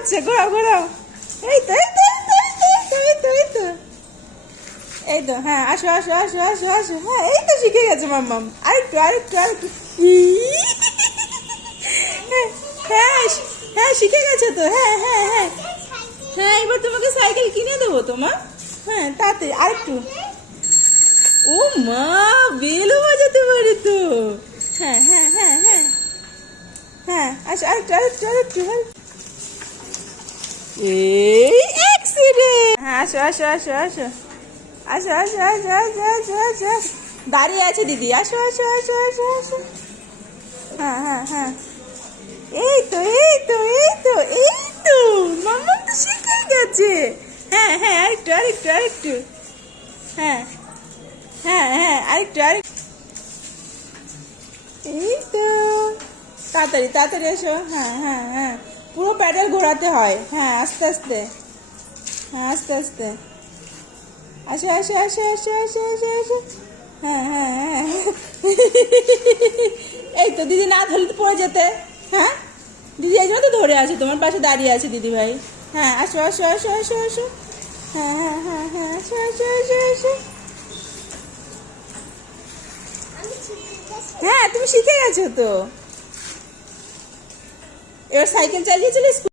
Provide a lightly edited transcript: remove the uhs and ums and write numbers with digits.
হচ্ছে, ঘোরাও ঘোরাও। এই তো এই তো এই তো এই তো এই তো এই তো, হ্যাঁ আসো আসো আসো আসো আসো, হ্যাঁ এই তো শিখে গেছে মাম্মাম। আরেকটু আরেকটু আরেকটু। হ্যাঁ হ্যাঁ হ্যাঁ শিখে গেছে তো, হ্যাঁ হ্যাঁ হ্যাঁ হ্যাঁ, এবার তোমাকে সাইকেল কিনে দেবো তোমার। হ্যাঁ তাতে আরেকটু। ও মা, বেলও বাজাতে পারি তো। হ্যাঁ হ্যাঁ হ্যাঁ হ্যাঁ হ্যাঁ, আসো আরেকটু আরেকটু আরেকটু। এই অ্যাক্সিডেন্ট। হ্যাঁ আসো আসো আসো আসো আসো আসো আসো আসো আসো আসো আসো। দাঁড়িয়ে আছে দিদি, আসো আসো আসো আসো আসো। হ্যাঁ হ্যাঁ হ্যাঁ, এই তো এই তো এই তো এই তো, মাম্মা তো শিখে গেছে। হ্যাঁ হ্যাঁ আরেকটু আরেকটু আরেকটু। হ্যাঁ হ্যাঁ হ্যাঁ আরেকটু আরেকটু। এই তো, তাড়াতাড়ি তাড়াতাড়ি এসো। হ্যাঁ হ্যাঁ হ্যাঁ, পুরো প্যাডেল ঘোরাতে হয়, হ্যাঁ আস্তে আস্তে, হ্যাঁ আস্তে আস্তে। আসো আসো আসো আসো আসো আসো আসো। হ্যাঁ হ্যাঁ হ্যাঁ। এই তো দিদি, না ধরলে তো পড়ে যেতে। হ্যাঁ দিদি এই জন্য তো ধরে আছে, তোমার পাশে দাঁড়িয়ে আছে দিদি ভাই। হ্যাঁ আসো আসো আসো আসো আসো। হ্যাঁ হ্যাঁ হ্যাঁ হ্যাঁ আসো আসো আসো আসো। হ্যাঁ তুমি শিখে গেছো তো, এবার সাইকেল চালিয়ে চলে